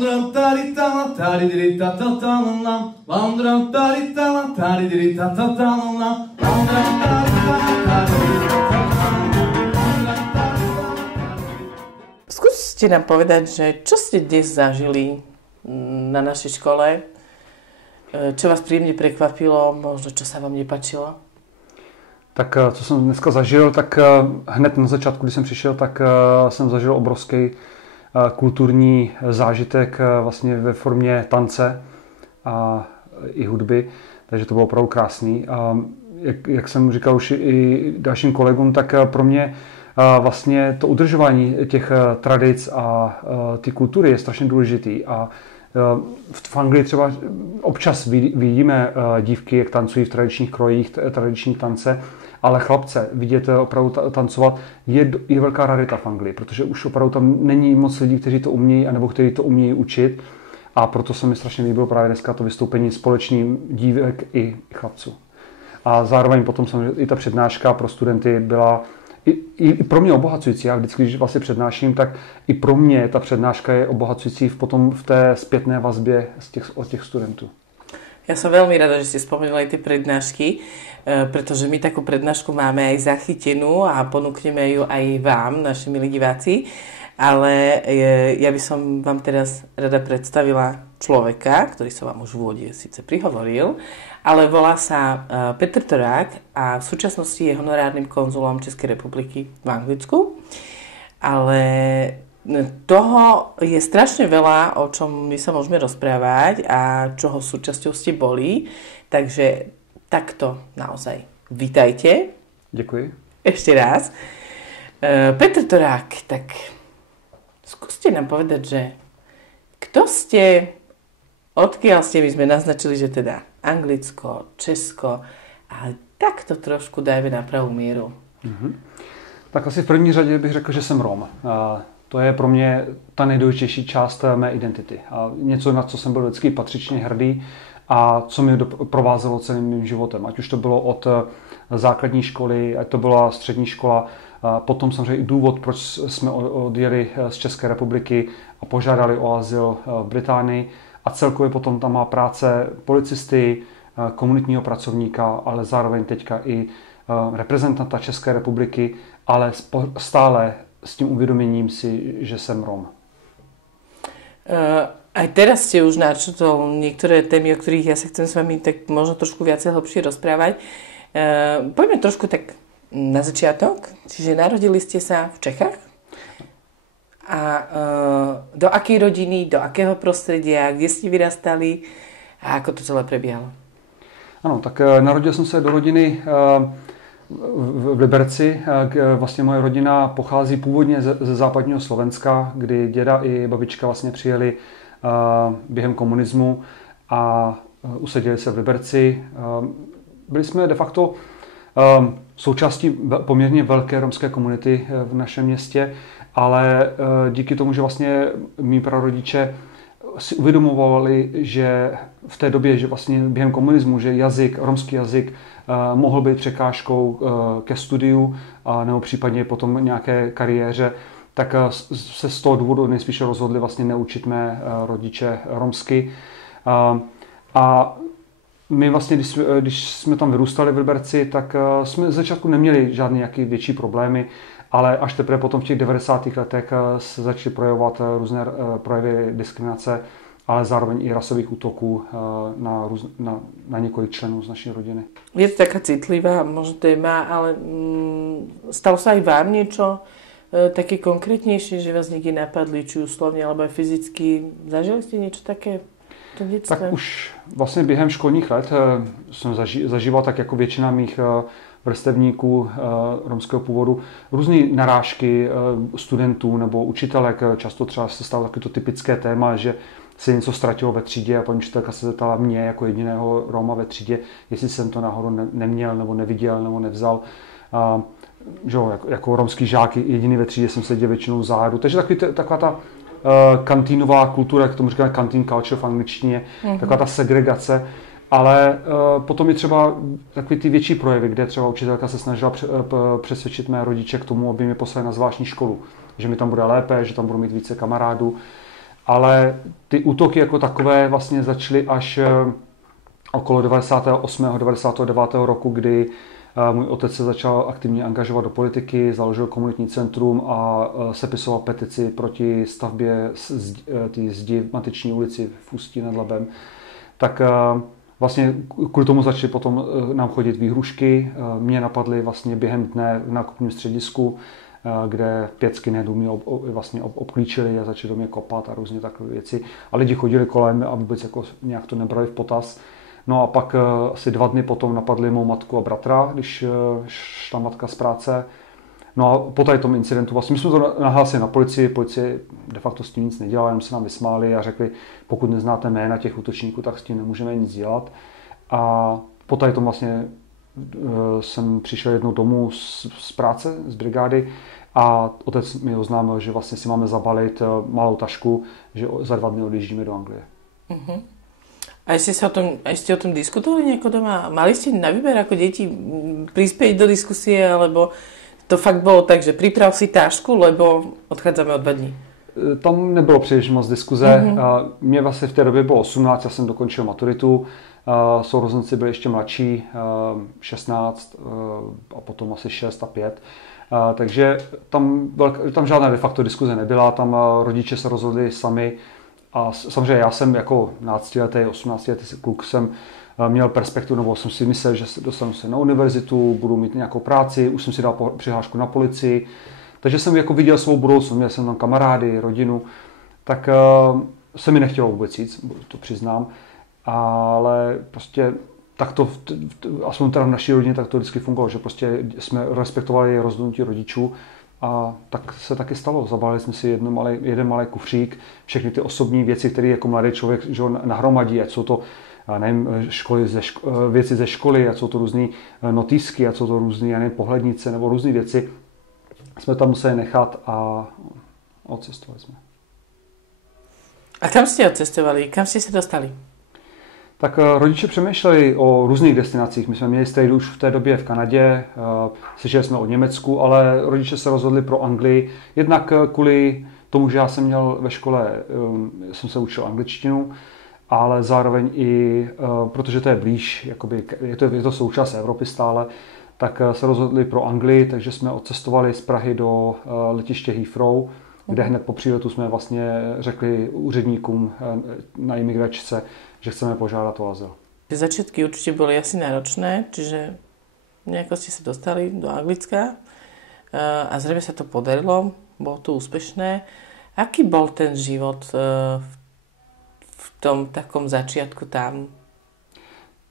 Skúste nám povedať, že čo ste dnes zažili na našej škole, čo vás příjemně překvapilo, možno čo sa vám nepáčilo? Tak co jsem dneska zažil, tak hned na začátku, když jsem přišel, tak jsem zažil obrovský kulturní zážitek vlastně ve formě tance a i hudby, takže to bylo opravdu krásný. A jak jsem říkal už i dalším kolegům, tak pro mě vlastně to udržování těch tradic a ty kultury je strašně důležitý. A v Anglii třeba občas vidíme dívky, jak tancují v tradičních krojích, tradiční tance, ale chlapce vidět opravdu tancovat je velká rarita v Anglii, protože už opravdu tam není moc lidí, kteří to umějí, anebo kteří to umějí učit. A proto se mi strašně líbilo právě dneska to vystoupení společným dívek i chlapců. A zároveň potom samozřejmě i ta přednáška pro studenty byla i pro mě obohacující. Já vždycky, když vlastně přednáším, tak i pro mě ta přednáška je obohacující potom v té zpětné vazbě od těch studentů. Ja som veľmi rada, že ste spomenuli tie prednášky, pretože my takú prednášku máme aj zachytenú a ponúkneme ju aj vám, naši milí diváci. Ale ja by som vám teraz rada predstavila človeka, ktorý sa vám už v úvode síce prihovoril, ale volá sa Petr Torák a v súčasnosti je honorárnym konzulom Českej republiky v Anglicku. Ale toho je strašne veľa, o čom my sa môžeme rozprávať a čoho súčasťou ste boli. Takže takto naozaj vítajte. Děkuji. Ešte raz. Petr Torák, tak skúste nám povedať, že kto ste, odkiaľ ste, my sme naznačili, že teda Anglicko, Česko, ale takto trošku dajme na pravou míru. Tak asi v první řadě bych řekl, že jsem Rom. To je pro mě ta nejdůležitější část mé identity. A něco, na co jsem byl vždycky patřičně hrdý a co mě provázelo celým mým životem. Ať už to bylo od základní školy, ať to byla střední škola, potom samozřejmě i důvod, proč jsme odjeli z České republiky a požádali o azyl v Británii. A celkově potom tam má práce policisty, komunitního pracovníka, ale zároveň teďka i reprezentanta České republiky, ale stále s tím uvědoměním si, že jsem Rom. Aj teraz ste už načrtol niektoré témy, o ktorých ja sa chcem s vami tak možno trošku viacej hlbšie rozprávať. Poďme trošku tak na začiatok. Čiže narodili ste sa v Čechách? A do akej rodiny, do akého prostredia, kde ste vyrastali a ako to celé prebiehalo? Ano, tak narodil jsem se do rodiny v Liberci. Vlastně moje rodina pochází původně ze západního Slovenska, kdy děda i babička vlastně přijeli během komunismu a usadili se v Liberci. Byli jsme de facto součástí poměrně velké romské komunity v našem městě, ale díky tomu, že vlastně mí prarodiče si uvědomovali, že v té době, že vlastně během komunismu, že romský jazyk mohl být překážkou ke studiu nebo případně potom nějaké kariéře, tak se z toho důvodu nejspíše rozhodli vlastně neučit mé rodiče romsky. A my vlastně, když jsme tam vyrůstali v Liberci, tak jsme z začátku neměli žádné nějaké větší problémy, ale až teprve potom v těch 90. letech se začaly projevovat různé projevy diskriminace, ale zároveň i rasových útoků na několik členů z naší rodiny. Je to taká citlivá možno téma, ale stalo sa aj vám niečo také konkrétnější, že vás někdy napadli, či už slovně, alebo aj fyzicky? Zažili ste niečo také v tom dětstve? Tak už vlastně během školních let jsem zažíval tak jako většina mých vrstevníků romského původu různé narážky studentů nebo učitelek. Často třeba se stalo taky to typické téma, že se něco ztratilo ve třídě a paní učitelka se zeptala mě jako jediného Roma ve třídě, jestli jsem to náhodou neměl nebo neviděl nebo nevzal. Že jako romský žák jediný ve třídě jsem seděl většinou vzadu. Takže taková ta kantýnová kultura, jak tomu říkáme canteen culture v angličtině, taková ta segregace. Ale potom je třeba takový ty větší projevy, kde třeba učitelka se snažila přesvědčit mé rodiče k tomu, aby mě poslali na zvláštní školu. Že mi tam bude lépe, že tam budu mít více kamarádů. ale ty útoky jako takové vlastně začaly až okolo 98. 99. roku, kdy můj otec se začal aktivně angažovat do politiky, založil komunitní centrum a sepisoval petici proti stavbě té zdi v Matiční ulici v Ústí nad Labem. Tak vlastně kvůli tomu začaly potom nám chodit výhrušky. Mě napadly vlastně během dne v nákupním středisku, kde 5 skinheadů mě vlastně obklíčili a začali do mě kopat a různě takové věci. A lidi chodili kolem a vůbec jako nějak to nebrali v potaz. No a pak asi 2 dny potom napadli mou matku a bratra, když šla matka z práce. No a po tady tom incidentu, vlastně my jsme to nahlásili na policii, policie de facto s tím nic nedělala, jenom se nám vysmáli a řekli, pokud neznáte jména těch útočníků, tak s tím nemůžeme nic dělat. A po tady tom vlastně jsem přišel jednou domů z práce, z brigády a otec mi oznámil, že vlastně si máme zabalit malou tašku, že za 2 dny odjíždíme do Anglie. Uh-huh. A ste o tom diskutovali nejako doma? Mali ste na výber ako deti prispieť do diskusie, alebo to fakt bolo tak, že priprav si tášku, lebo odchádzame o 2 dní? Tam nebylo příliš moc diskuze. Mm-hmm. Mně vlastně v té době bylo 18, já jsem dokončil maturitu. Sourozenci byli ještě mladší, 16 a potom asi 6 a 5. Takže tam žádná de facto diskuze nebyla, tam rodiče se rozhodli sami. A samozřejmě já jsem jako 12letý, 18letý kluk jsem měl perspektivu, nebo jsem si myslel, že dostanu se na univerzitu, budu mít nějakou práci, už jsem si dal přihlášku na policii. Takže jsem jako viděl svou budoucnost, měl jsem tam kamarády, rodinu, tak se mi nechtělo vůbec jít, to přiznám. Ale prostě tak to, aspoň teda v naší rodině, tak to vždycky fungovalo, že prostě jsme respektovali rozhodnutí rodičů. A tak se taky stalo. Zabalili jsme si jeden malý kufřík, všechny ty osobní věci, které jako mladý člověk že nahromadí, ať jsou to nevím, věci ze školy, ať jsou to různé notýsky, ať jsou to různé pohlednice nebo různé věci, jsme tam museli nechat a odcestovali jsme. A kam jste odcestovali? Kam jste se dostali? Tak rodiče přemýšleli o různých destinacích. My jsme měli strejdu už v té době v Kanadě, slyšeli jsme o Německu, ale rodiče se rozhodli pro Anglii. Jednak kvůli tomu, že já jsem měl ve škole, jsem se učil angličtinu, ale zároveň i, protože to je blíž, jakoby, je to součást Evropy stále, tak se rozhodli pro Anglii, takže jsme odcestovali z Prahy do letiště Heathrow, kde hned po příletu jsme vlastně řekli úředníkům na imigračce, že chceme požádat o azyl. Začiatky určite boli asi náročné, čiže nejako ste sa dostali do Anglicka a zrejme sa to podarilo, bolo to úspešné. Aký bol ten život v tom takom začiatku tam?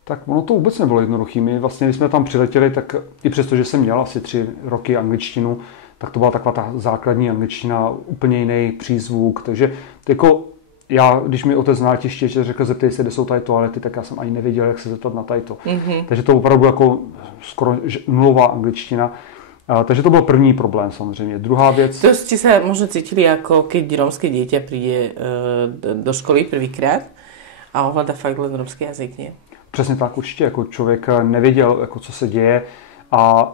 Tak ono to vůbec nebylo jednoduchý. My vlastně, když jsme tam přiletěli, tak i přesto, že jsem měl asi 3 roky angličtinu, tak to byla taková ta základní angličtina, úplně jiný přízvuk, takže jako já, když mi otec na letiště řekl, zeptej se, kde jsou tady toalety, tak já jsem ani nevěděl, jak se zeptat na tajto. Mm-hmm. Takže to opravdu jako skoro nulová angličtina. Takže to byl první problém samozřejmě. Druhá věc... To ste sa možno cítili, ako keď rómske dieťa príde do školy prvýkrát a ovláda fakt len rómsky jazyk, nie? Přesně tak, určitě. Jako člověk nevěděl, jako co se děje a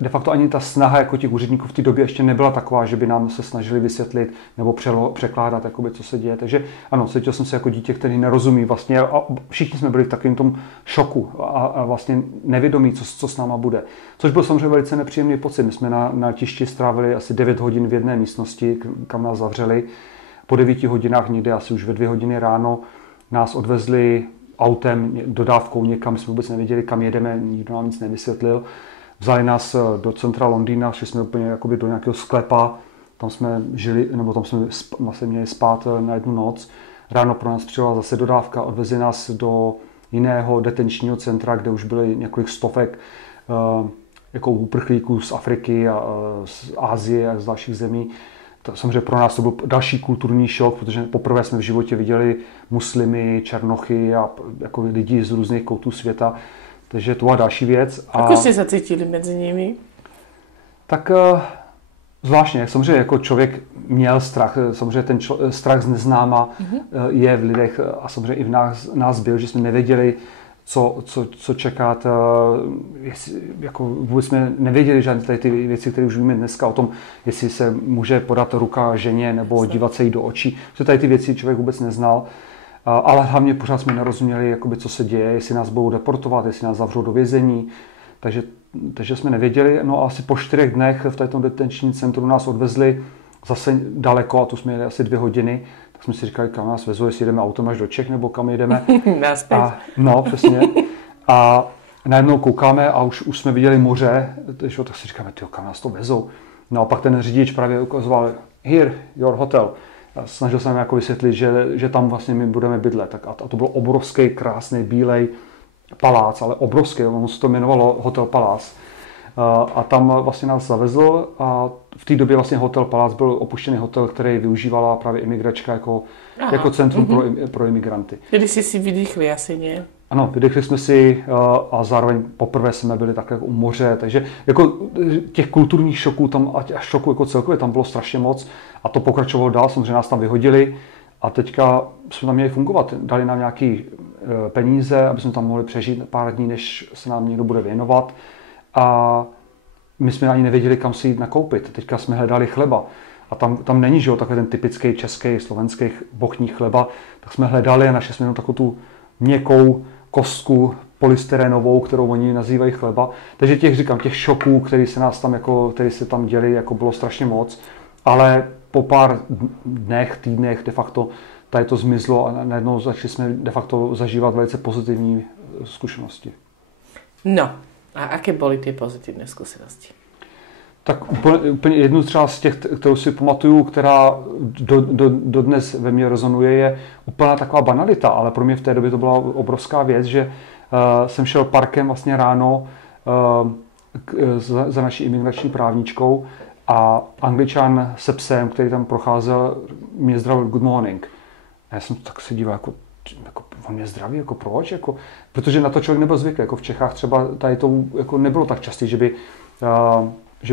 de facto ani ta snaha jako těch úředníků v té době ještě nebyla taková, že by nám se snažili vysvětlit nebo překládat, jakoby, co se děje. Takže ano, cítil jsem se jako dítě, který nerozumí vlastně a všichni jsme byli v takovém tom šoku a vlastně nevědomí, co s náma bude. Což byl samozřejmě velice nepříjemný pocit. My jsme na letišti strávili asi 9 hodin v jedné místnosti, kam nás zavřeli. Po 9 hodinách někde asi už ve 2 hodiny ráno nás odvezli autem, dodávkou někam, jsme vůbec nevěděli, kam jedeme, nikdo nám nic nevysvětlil. Vzali nás do centra Londýna, šli jsme úplně jakoby do nějakého sklepa, tam jsme žili, nebo tam jsme vlastně měli spát na 1 noc. Ráno pro nás přijela zase dodávka, odvezli nás do jiného detenčního centra, kde už byly několik stovek jako uprchlíků z Afriky a z Asie a z dalších zemí. To, samozřejmě pro nás to byl další kulturní šok, protože poprvé jsme v životě viděli muslimy, černochy a jako lidi z různých koutů světa. Takže to byla další věc. Ako jste se cítili mezi nimi? Tak zvláštně, samozřejmě jako člověk měl strach, samozřejmě ten strach z neznáma je v lidech a samozřejmě i v nás byl, že jsme nevěděli, co čekat. Jako vůbec jsme nevěděli žádné tady ty věci, které už víme dneska o tom, jestli se může podat ruka ženě nebo dívat se jí do očí. Že tady ty věci člověk vůbec neznal. Ale hlavně pořád jsme nerozuměli, jakoby, co se děje, jestli nás budou deportovat, jestli nás zavřou do vězení. Takže jsme nevěděli. No a asi po 4 dnech v této detenčním centru nás odvezli zase daleko, a tu jsme jeli asi 2 hodiny. Tak jsme si říkali, kam nás vezou, jestli jdeme autem až do Čech, nebo kam jdeme. No, přesně. A najednou koukáme a už jsme viděli moře, tak si říkáme, tyjo, kam nás to vezou. No a pak ten řidič právě ukazoval, here, your hotel. A snažil jsem jako vysvětlit, že tam vlastně my budeme bydlet. A to byl obrovský, krásný, bílej palác, ale obrovský, ono se to jmenovalo Hotel Palác. A tam vlastně nás zavezl a v té době vlastně Hotel Palác byl opuštěný hotel, který využívala právě imigračka jako centrum pro imigranty. Když jsi si vydýchli asi, ne? Ano, vydechli jsme si a zároveň poprvé jsme byli tak jako u moře, takže jako těch kulturních šoků tam a šoků jako celkově tam bylo strašně moc a to pokračovalo dál, samozřejmě nás tam vyhodili a teďka jsme tam měli fungovat. Dali nám nějaké peníze, aby jsme tam mohli přežít pár dní, než se nám někdo bude věnovat a my jsme ani nevěděli, kam si jít nakoupit. Teďka jsme hledali chleba a tam není, že jo, takový ten typický český, slovenský bochní chleba, tak jsme hledali a našli jsme jenom takovou tu měkkou kostku polystyrenovou, kterou oni nazývají chleba. Takže těch šoků, které se tam děli, jako bylo strašně moc. Ale po pár dnech, týdnech de facto tady to zmizlo a najednou začali jsme de facto zažívat velice pozitivní zkušenosti. No, a aké byly ty pozitivní zkušenosti? Tak úplně jednu třeba z těch, kterou si pamatuju, která dodnes ve mně rezonuje, je úplná taková banalita, ale pro mě v té době to byla obrovská věc, že jsem šel parkem vlastně ráno za naší imigrační právničkou a Angličan se psem, který tam procházel, mě zdravil good morning. A já jsem tak se díval, jako on mě zdraví, jako proč? Jako, protože na to člověk nebyl zvyklý, jako v Čechách třeba tady to jako nebylo tak častý,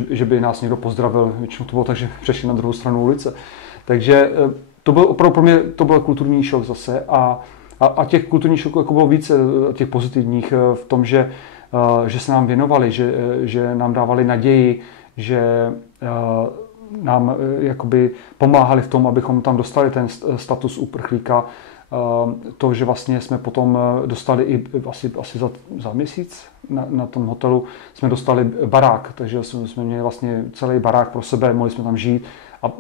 že by nás někdo pozdravil, většinou to bylo tak, že přešli na druhou stranu ulice. Takže to byl opravdu pro mě to byl kulturní šok zase a těch kulturních šoků jako bylo více, těch pozitivních v tom, že se nám věnovali, že nám dávali naději, že nám jakoby pomáhali v tom, abychom tam dostali ten status uprchlíka. To, že vlastně jsme potom dostali i asi za měsíc na tom hotelu jsme dostali barák, takže jsme měli vlastně celý barák pro sebe, mohli jsme tam žít a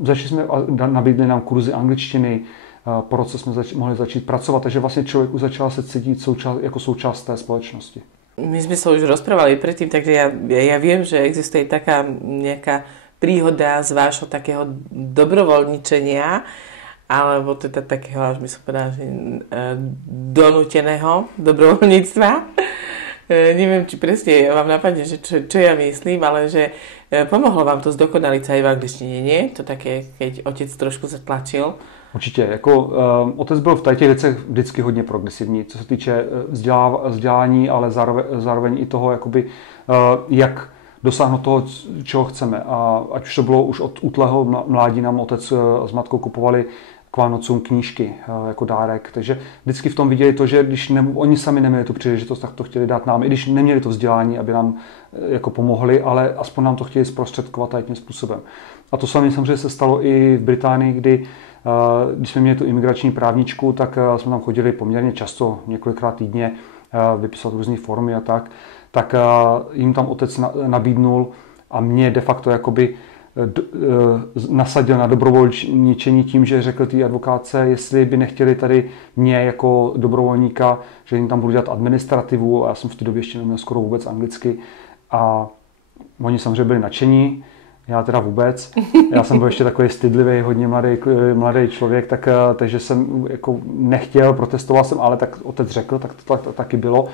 nabídli nám kurzy angličtiny, po roce jsme mohli začít pracovat, takže vlastně člověk už začal se cítit jako součást té společnosti. My sme sa už rozprávali predtým, takže ja viem, že existuje taká nejaká príhoda z vášho takého dobrovoľničenia, alebo teda takého, až by som povedala, že donúteného dobrovoľníctva. Neviem, či presne vám napadne, že čo ja myslím, ale že pomohlo vám to zdokonaliť sa aj v angličtine, nie? To také, keď otec trošku zatlačil. Určitě. Jako otec byl v těch věcech vždycky hodně progresivní, co se týče vzdělání, ale zároveň i toho, jakoby, jak dosáhnout toho, čeho chceme. A ať už to bylo už od útlého mládí, nám otec s matkou kupovali k Vánocům knížky jako dárek. Takže vždycky v tom viděli to, že když oni sami neměli tu příležitost, tak to chtěli dát nám. I když neměli to vzdělání, aby nám jako pomohli, ale aspoň nám to chtěli zprostředkovat tím způsobem. A to samé samozřejmě se stalo i v Británii, když jsme měli tu imigrační právničku, tak jsme tam chodili poměrně často, několikrát týdně, vypisovat různé formy a tak jim tam otec nabídnul a mě de facto jakoby nasadil na dobrovolničení tím, že řekl té advokátce, jestli by nechtěli tady mě jako dobrovolníka, že jim tam budu dělat administrativu a já jsem v té době ještě neměl skoro vůbec anglicky a oni samozřejmě byli nadšení. Já teda vůbec. Já jsem byl ještě takový stydlivý, hodně mladý člověk, takže jsem jako nechtěl, protestoval jsem, ale tak otec řekl, tak to taky bylo.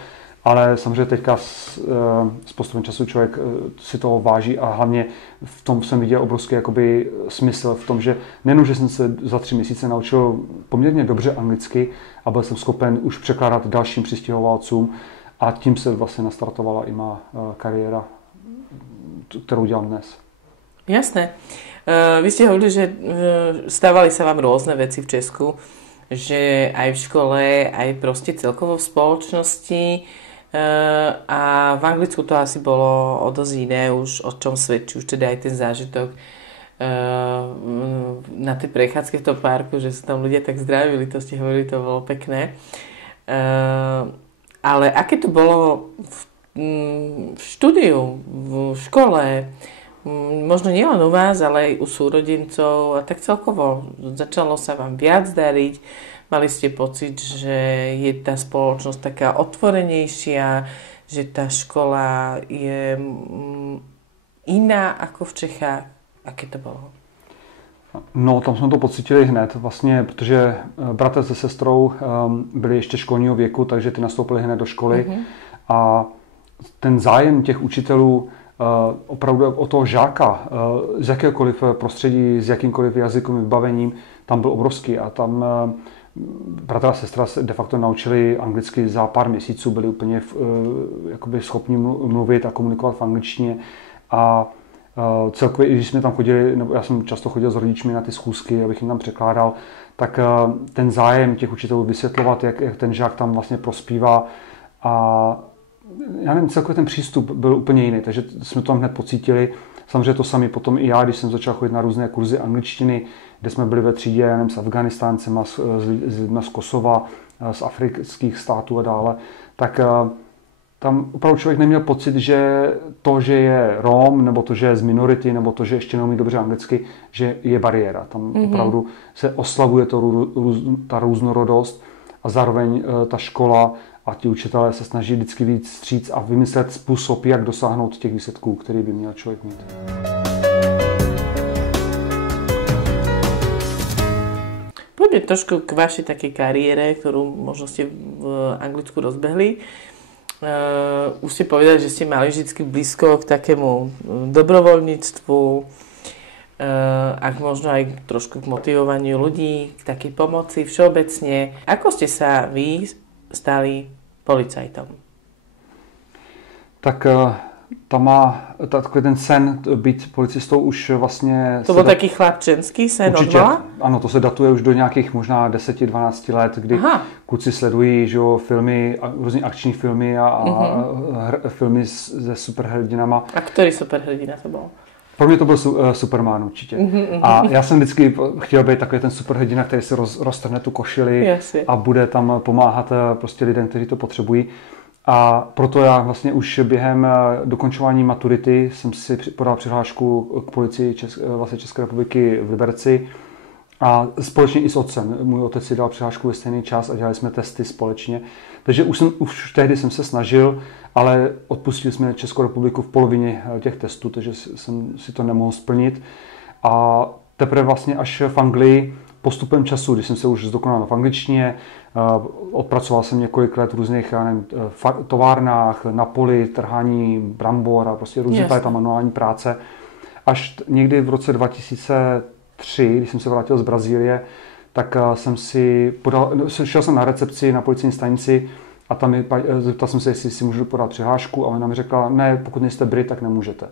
Ale samozřejmě teďka s postupem času člověk si toho váží a hlavně v tom jsem viděl obrovský jakoby smysl v tom, že nejenom, že jsem se za 3 měsíce naučil poměrně dobře anglicky a byl jsem schopen už překládat dalším přistěhovalcům a tím se vlastně nastartovala i má kariéra, kterou dělám dnes. Jasné. Vy ste hovorili, že stávali sa vám rôzne veci v Česku. že aj v škole, aj proste celkovo v spoločnosti a v Anglicku to asi bolo o dosť iné už, o čom svedčí už teda aj ten zážitok na tej prechádzke v tom parku, že sa tam ľudia tak zdravili, to ste hovorili, to bolo pekné. Ale aké to bolo v štúdiu, v škole, možno nielen u vás, ale aj u súrodencov a tak celkovo začalo sa vám viac dariť, mali ste pocit, že je tá spoločnosť taká otvorenejšia, že tá škola je iná ako v Čechách. Aké to bylo? No, tam jsme to pocítili hned, vlastně, protože bratr se sestrou byli ještě školního věku, takže ty nastoupili hned do školy a ten zájem těch učitelů opravdu o toho žáka z jakéhokoliv prostředí, s jakýmkoliv jazykovým vybavením, tam byl obrovský a tam bratr a sestra se de facto naučili anglicky za pár měsíců, byli úplně jakoby schopni mluvit a komunikovat v angličtině a celkově, i když jsme tam chodili, nebo já jsem často chodil s rodičmi na ty schůzky, abych jim tam překládal, tak ten zájem těch učitelů vysvětlovat, jak ten žák tam vlastně prospívá a já nevím, celkově ten přístup byl úplně jiný, takže jsme to tam hned pocítili. Samozřejmě to sami potom i já, když jsem začal chodit na různé kurzy angličtiny, kde jsme byli ve třídě, já nevím, s Afganistáncema, s lidmi z Kosova, z afrických států a dále, tak tam opravdu člověk neměl pocit, že to, že je Rom, nebo to, že je z minority, nebo to, že ještě neumí dobře anglicky, že je bariéra. Tam opravdu se oslavuje ta různorodost a zároveň ta škola a ti učitelé se snaží vždycky víc vstříc a vymyslet způsob, jak dosáhnout těch výsledků, který by měl člověk mít. Poďme trošku k vašej takej kariére, ktorú možno ste v Anglicku rozbehli. Už ste povedali, že ste mali vždy blízko k takému dobrovoľníctvu, ak možno aj trošku k motivovaniu ľudí, k takej pomoci všeobecne. Ako ste sa vy stali policajtom? Tak tam má takový ten sen být policistou už vlastně... To byl taký chlapčenský sen určitě, odvala? Ano, to se datuje už do nějakých možná 10-12 let, kdy kluci sledují, že jo, filmy, různý akční filmy a filmy se superhrdinama. A který superhrdina to byl? Pro mě to byl Superman určitě. A já jsem vždycky chtěl být takový ten superhrdina, který si roztrhne tu košili a bude tam pomáhat prostě lidem, kteří to potřebují. A proto já vlastně už během dokončování maturity jsem si podal přihlášku k policii České republiky v Liberci a společně i s otcem. Můj otec si dal přihlášku ve stejný čas a dělali jsme testy společně. Takže už tehdy jsem se snažil, ale odpustili jsme Českou republiku v polovině těch testů, takže jsem si to nemohl splnit. A teprve vlastně až v Anglii postupem času, když jsem se už zdokonal v angličtině, odpracoval jsem několik let v různých továrnách, na poli, trhání brambor a prostě různé ta manuální práce. Až někdy v roce 2003, když jsem se vrátil z Brazílie, tak šel jsem na recepci na policejní stanici a tam zeptal jsem se, jestli si můžu podat přihlášku a ona mi řekla, ne, pokud nejste Brit, tak nemůžete.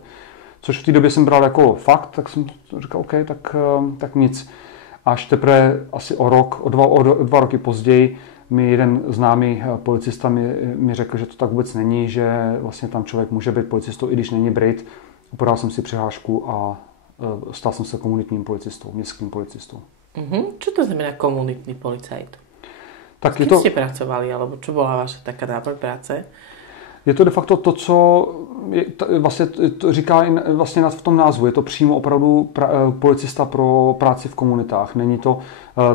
Což v té době jsem bral jako fakt, tak jsem říkal, OK, tak nic. Až teprve asi o dva roky později mi jeden známý policista mi řekl, že to tak vůbec není, že vlastně tam člověk může být policistou, i když není Brit. Podal jsem si přihlášku a stal jsem se komunitním policistou, městským policistou. Čo to znamená komunitný policajt? Tak s kým ste pracovali, alebo čo bola vaša taká náplň práce? Je to de facto to, co vlastně to říká vlastně v tom názvu. Je to přímo opravdu policista pro práci v komunitách. Není to,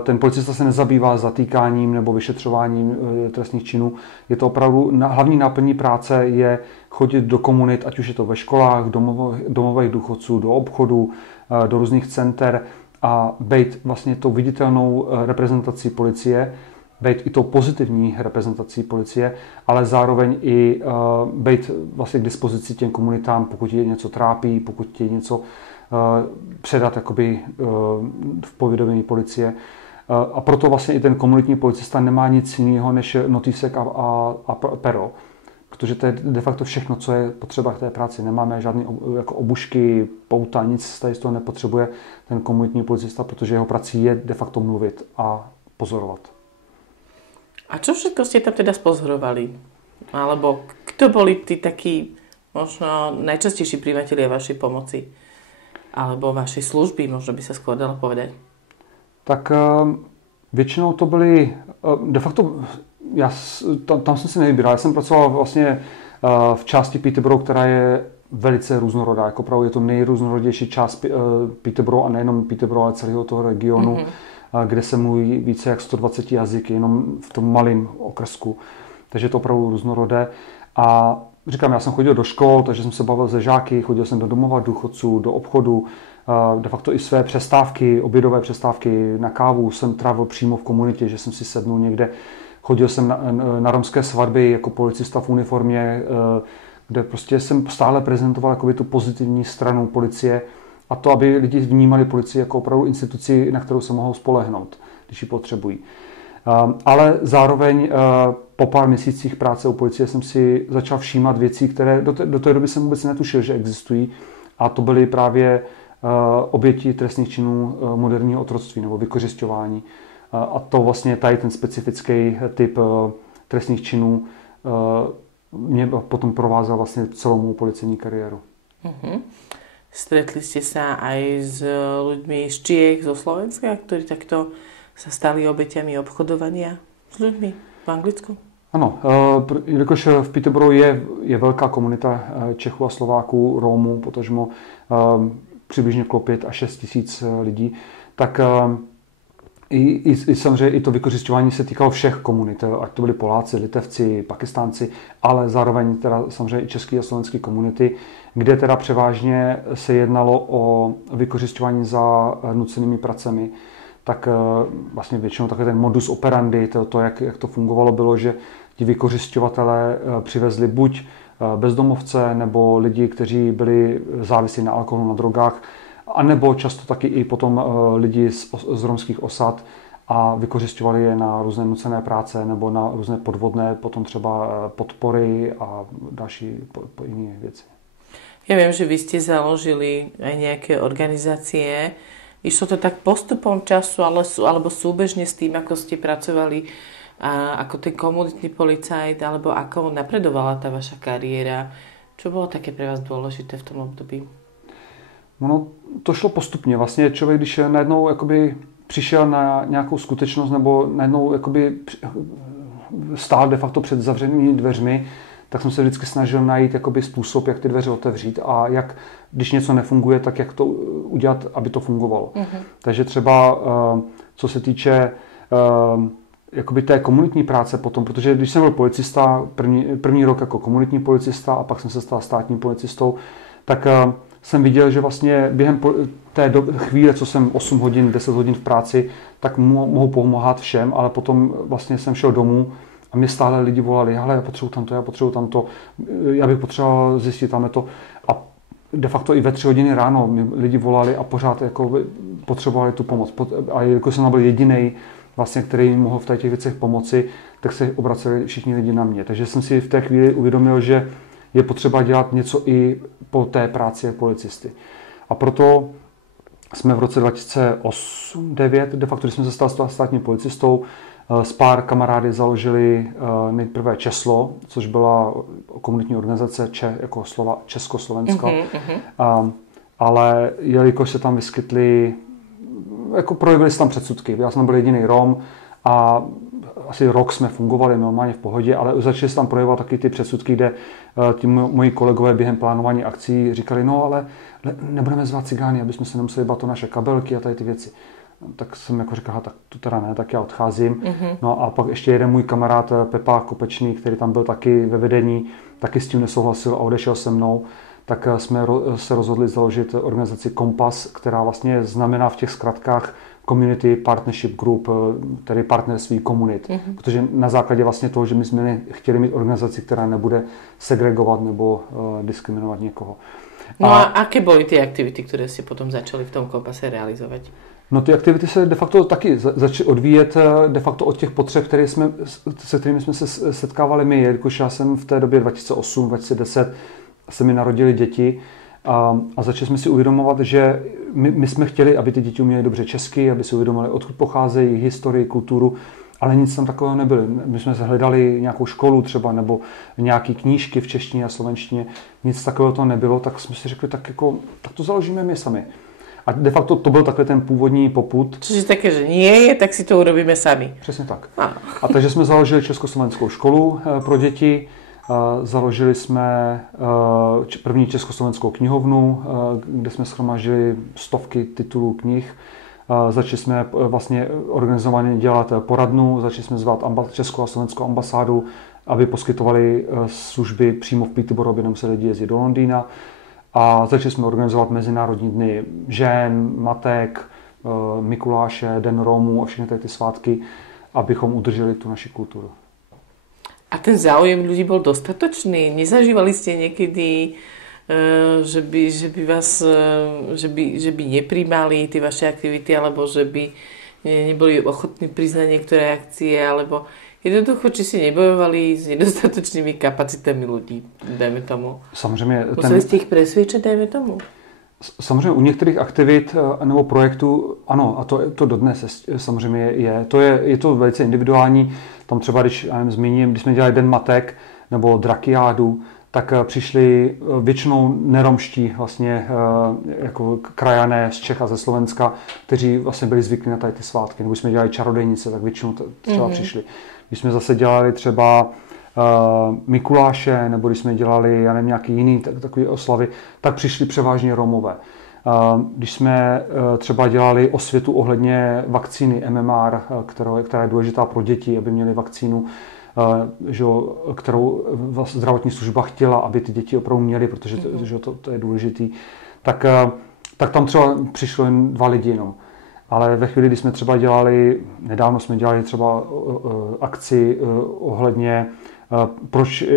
ten policista se nezabývá zatýkáním nebo vyšetřováním trestných činů. Je to opravdu, hlavní náplní práce je chodit do komunit, ať už je to ve školách, domových důchodců, do obchodů, do různých center a být vlastně tou viditelnou reprezentací policie, být i tou pozitivní reprezentací policie, ale zároveň i být vlastně k dispozici těm komunitám, pokud je něco trápí, pokud je něco předat jakoby v povědomí policie. A proto vlastně i ten komunitní policista nemá nic jiného než notýsek a pero. Protože to je de facto všechno, co je potřeba k té práci. Nemáme žádné jako obušky, pouta, nic z toho nepotřebuje ten komunitní policista, protože jeho prací je de facto mluvit a pozorovat. A čo všetko ste tam teda spozorovali? Alebo kto boli tí takí možno najčastejší príjmatelia vašej pomoci? Alebo vašej služby, možno by sa skôr dalo povedať? Tak většinou to byly, de facto, tam jsem si nevybíral. Já jsem pracoval vlastně v části Peterborough, která je velice různorodá. Jako opravdu je to nejrůznorodější část Peterborough a nejenom Peterborough, ale celého toho regionu, kde se mluví více jak 120 jazyky, jenom v tom malém okrsku. Takže je to opravdu různorodé. A říkám, já jsem chodil do škol, takže jsem se bavil se žáky, chodil jsem do domova důchodců, do obchodu, de facto i své přestávky, obědové přestávky na kávu jsem trávil přímo v komunitě, že jsem si sednul někde. Chodil jsem na romské svatby jako policista v uniformě, kde prostě jsem stále prezentoval jakoby tu pozitivní stranu policie a to, aby lidi vnímali policii jako opravdu instituci, na kterou se mohou spolehnout, když ji potřebují. Ale zároveň po pár měsících práce u policie jsem si začal všímat věcí, které do té doby jsem vůbec netušil, že existují. A to byly právě oběti trestných činů moderního otroctví nebo vykořisťování. A to vlastně tady ten specifický typ trestných činů mě potom provázel vlastně celou mou policejní kariéru. Stretli ste sa aj s ľuďmi z Čiech, zo Slovenska, ktorí takto sa stali obeťami obchodovania s ľuďmi v Anglicku? Ano, jelikož v Peterborough je velká komunita Čechů a Slováků, Rómů, potažmo přibližně okolo 5 až 6 tisíc lidí, tak i samozřejmě i to vykořisťování se týkalo všech komunit, ať to byli Poláci, Litevci, Pakistánci, ale zároveň teda samozřejmě i české a slovenské komunity, kde teda převážně se jednalo o vykořisťování za nucenými pracemi. Tak vlastně většinou takový ten modus operandi, to jak to fungovalo, bylo, že ti vykořisťovatelé přivezli buď bezdomovce nebo lidi, kteří byli závislí na alkoholu, na drogách, anebo často taky i potom lidi z romských osad a vykořisťovali je na různé nucené práce nebo na různé podvodné, potom třeba podpory a další jiné věci. Ja viem, že vy ste založili aj nejaké organizácie. Išlo to tak postupom času, alebo súbežne s tým, ako ste pracovali ako ten komunitný policajt, alebo ako napredovala tá vaša kariéra? Čo bolo také pre vás dôležité v tom období? No, to šlo postupně. Vlastně člověk, když najednou jakoby přišel na nějakou skutečnost nebo najednou jakoby stál de facto před zavřenými dveřmi, tak jsem se vždycky snažil najít jakoby způsob, jak ty dveře otevřít a jak, když něco nefunguje, tak jak to udělat, aby to fungovalo. Takže třeba, co se týče jakoby té komunitní práce potom, protože když jsem byl policista, první rok jako komunitní policista a pak jsem se stal státním policistou, tak jsem viděl, že vlastně během té chvíle, co jsem 8 hodin, 10 hodin v práci, tak mohu pomáhat všem, ale potom vlastně jsem šel domů a mě stále lidi volali, hele, já potřebuji tamto, já bych potřeboval zjistit tam to. A de facto i ve 3 hodiny ráno mi lidi volali a pořád jako potřebovali tu pomoc. A jako jsem byl jedinej, vlastně, který jim mohl v těch věcech pomoci, tak se obraceli všichni lidi na mě. Takže jsem si v té chvíli uvědomil, že je potřeba dělat něco i po té práci policisty. A proto jsme v roce 2008-2009, de facto, když jsme se stal státním policistou, s pár kamarády založili nejprve Česlo, což byla komunitní organizace jako Československo. Ale jelikož se tam vyskytly, jako projevily se tam předsudky. Já jsem byl jediný Rom a asi rok jsme fungovali normálně v pohodě, ale začaly se tam projevovat taky ty předsudky, kde ti moji kolegové během plánování akcí říkali, no ale nebudeme zvát cigány, aby jsme se nemuseli bát o naše kabelky a tady ty věci. Tak jsem jako říkal, tak to teda ne, tak já odcházím. No a pak ještě jeden můj kamarád Pepa Kopečný, který tam byl taky ve vedení, taky s tím nesouhlasil a odešel se mnou. Tak jsme se rozhodli založit organizaci Kompas, která vlastně znamená v těch zkratkách Community Partnership Group, tedy partnerství komunit. Protože na základě vlastně toho, že my jsme chtěli mít organizaci, která nebude segregovat nebo diskriminovat někoho. No a aké boli ty aktivity, které si potom začali v tom Kompase realizovat? No ty aktivity se de facto taky začaly odvíjet de facto od těch potřeb, se kterými jsme se setkávali my, jelikož já jsem v té době 2008-2010 se mi narodili děti a začali jsme si uvědomovat, že my jsme chtěli, aby ty děti uměly dobře česky, aby si uvědomili, odkud pocházejí, historii, kulturu Ale nic tam takového nebylo. My jsme hledali nějakou školu třeba nebo nějaké knížky v češtině a slovenštině. Nic takového to nebylo, tak jsme si řekli, tak to založíme my sami. A de facto to byl takový ten původní popud. Čiže také, že nie je, tak si to urobíme sami. Přesně tak. A takže jsme založili Československou školu pro děti. Založili jsme první Československou knihovnu, kde jsme shromáždili stovky titulů knih. Začali jsme vlastně organizovaně dělat poradnu, začali jsme zvát Českou a Slovenskou ambasádu, aby poskytovali služby přímo v Peterboru, aby nemuseli lidi jezdit do Londýna. A začali jsme organizovat mezinárodní dny žen, matek, Mikuláše, Den Rómů a všechny ty svátky, abychom udrželi tu naši kulturu. A ten záujem ľudí bol dostatočný? Nezažívali ste niekedy, že by nepríjmali tie vaše aktivity, alebo že by neboli ochotní priznať niektoré akcie, alebo jednoducho, či si nebojovali s nedostatočnými kapacitami ľudí, dajme tomu. Samozřejmě. Museli ste ich presviečať, dajme tomu? Samozřejmě u některých aktivit nebo projektů, ano, a to dodnes samozřejmě je. Je to velice individuální. Tam třeba, když zmíním, když jsme dělali Den matek nebo Drakiádu, tak přišli většinou neromští vlastně jako krajané z Čech a ze Slovenska, kteří vlastně byli zvyklí na tady ty svátky. Nebo když jsme dělali čarodejnice, tak většinou třeba přišli. Když jsme zase dělali třeba Mikuláše, nebo když jsme dělali, já nevím, nějaký jiný takový oslavy, tak přišli převážně Romové. Když jsme třeba dělali osvětu ohledně vakcíny MMR, která je důležitá pro děti, aby měly vakcínu, kterou zdravotní služba chtěla, aby ty děti opravdu měly, protože to je důležitý, tak tam třeba přišlo jen 2 lidi jenom. Ale ve chvíli, kdy jsme třeba nedávno jsme dělali třeba akci ohledně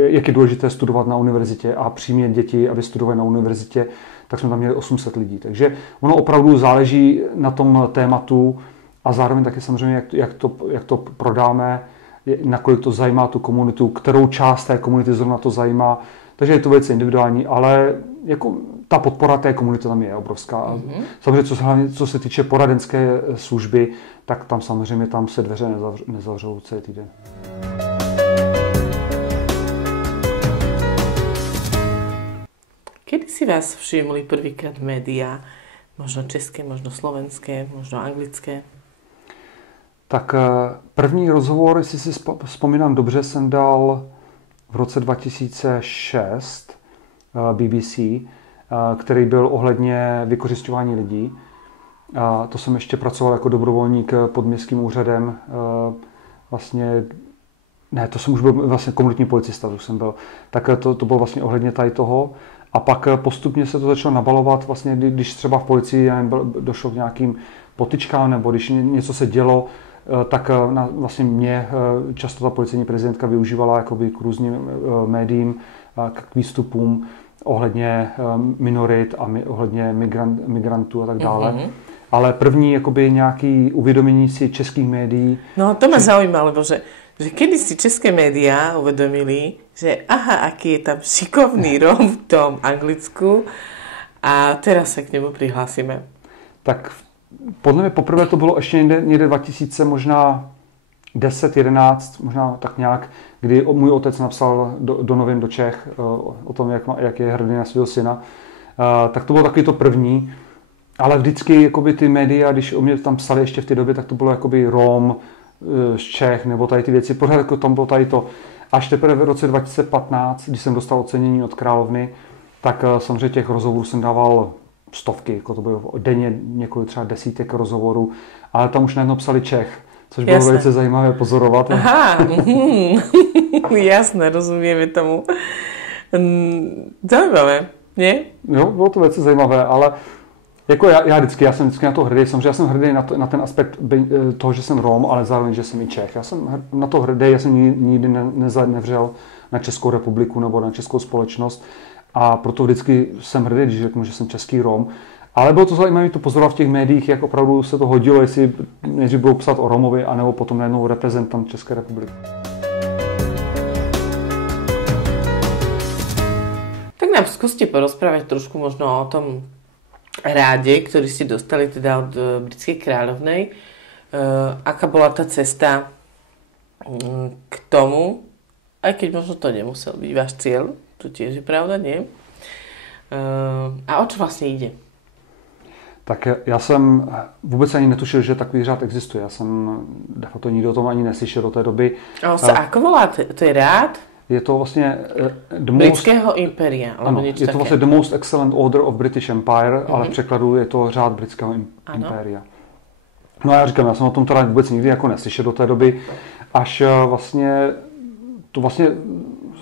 jak je důležité studovat na univerzitě a přimět děti, aby studovali na univerzitě, tak jsme tam měli 800 lidí. Takže ono opravdu záleží na tom tématu a zároveň taky samozřejmě, jak to prodáme, nakolik to zajímá tu komunitu, kterou část té komunity zrovna to zajímá. Takže je to velice individuální, ale jako ta podpora té komunity tam je obrovská. Samozřejmě, co se týče poradenské služby, tak tam samozřejmě se dveře nezavřou celý týden. Kedy si vás všimli prvýkrát médiá? Možno české, možno slovenské, možno anglické? Tak první rozhovor, jestli si vzpomínám dobře, jsem dal v roce 2006 BBC, který byl ohledně vykořisťování lidí. To jsem ještě pracoval jako dobrovolník pod městským úřadem. To jsem už byl vlastně komunitní policista, už jsem byl. Tak to bylo vlastně ohledně tady toho. A pak postupně se to začalo nabalovat, vlastně, když třeba v policii došlo k nějakým potyčkám, nebo když něco se dělo, tak vlastně mě často ta policejní prezidentka využívala jakoby k různým médiím, k výstupům ohledně minorit a ohledně migrantů a tak dále. Mm-hmm. Ale první jakoby nějaký uvědomění si českých médií... No to ma zaujíma, lebo že kedy si české médiá uvedomili, že aha, aký je tam šikovný Rom v tom Anglicku a teraz sa k němu přihlásíme. Tak podle mě poprvé to bylo ještě někde 2000, možná 10, 11, možná tak nějak, kdy můj otec napsal do novin do Čech o tom, jak je hrdý na svého syna. Tak to bylo takový to první. Ale vždycky jakoby ty média, když o mě tam psali ještě v té době, tak to bylo jakoby Rom z Čech nebo tady ty věci. Pořád jako tam bylo tady to. Až teprve v roce 2015, když jsem dostal ocenění od královny, tak samozřejmě těch rozhovorů jsem dával stovky, jako to bylo denně několik třeba desítek rozhovorů, ale tam už najednou psali Čech, což bylo velice zajímavé pozorovat. Aha, jasné, rozumíme tomu. Zajímavé, ne? Jo, bylo to velice zajímavé, ale jako já jsem vždycky na to hrdý. Samozřejmě já jsem hrdý na ten aspekt toho, že jsem Rom, ale zároveň, že jsem i Čech. Já jsem na to hrdý, já jsem nikdy nevřel na Českou republiku nebo na českou společnost a proto vždycky jsem hrdý, když řeknu, že jsem český Rom. Ale bylo to zajímavé to pozorovat v těch médiích, jak opravdu se to hodilo, jestli nejdřív budou psát o Romovi, anebo potom najednou reprezentant České republiky. Tak nám skúste porozprávať trošku možno o tom ráde, ktorý ste dostali teda od britskej kráľovnej. Aká bola tá cesta k tomu, aj keď možno to nemusel byť váš cieľ, to tiež je pravda, nie? A o čo vlastne ide? Tak já jsem vůbec ani netušil, že takový řád existuje. Já jsem de facto nikdo o tom ani neslyšel do té doby. A on sa ako volá? To je rád? Je to vlastně Britského impéria. Ano, je to vlastně The Most Excellent Order of British Empire, ale v překladu je to řád britského impéria. No a já říkám, já jsem o tom teda vůbec nikdy jako neslyšel do té doby, až vlastně to vlastně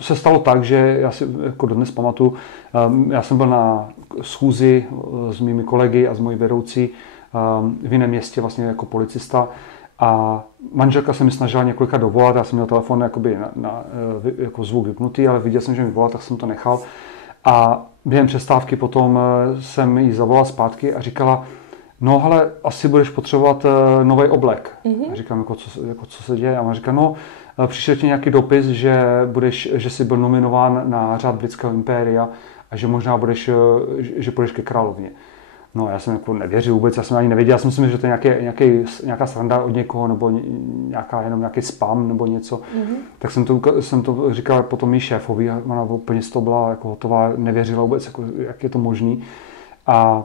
se stalo tak, že já si jako dodnes pamatuju, já jsem byl na schůzi s mými kolegy a s mojí vedoucí v jiném městě vlastně jako policista a manželka se mi snažila několika dovolat, já jsem měl telefon jakoby jako zvuk vypnutý, ale viděl jsem, že mi volá, tak jsem to nechal. A během přestávky potom jsem jí zavolal zpátky a říkala, no ale asi budeš potřebovat nový oblek. A říkám, co se děje? A ona říká, no přišel ti nějaký dopis, že jsi byl nominován na řád britského impéria a že možná že půjdeš ke královně. No já jsem jako nevěřil vůbec, já jsem ani nevěděl, já jsem si myslel, že to je nějaká sranda od někoho nebo jenom nějaký spam nebo něco. Tak jsem to říkal potom mý šéfovi a ona úplně z toho byla jako hotová, nevěřila vůbec, jako, jak je to možný. A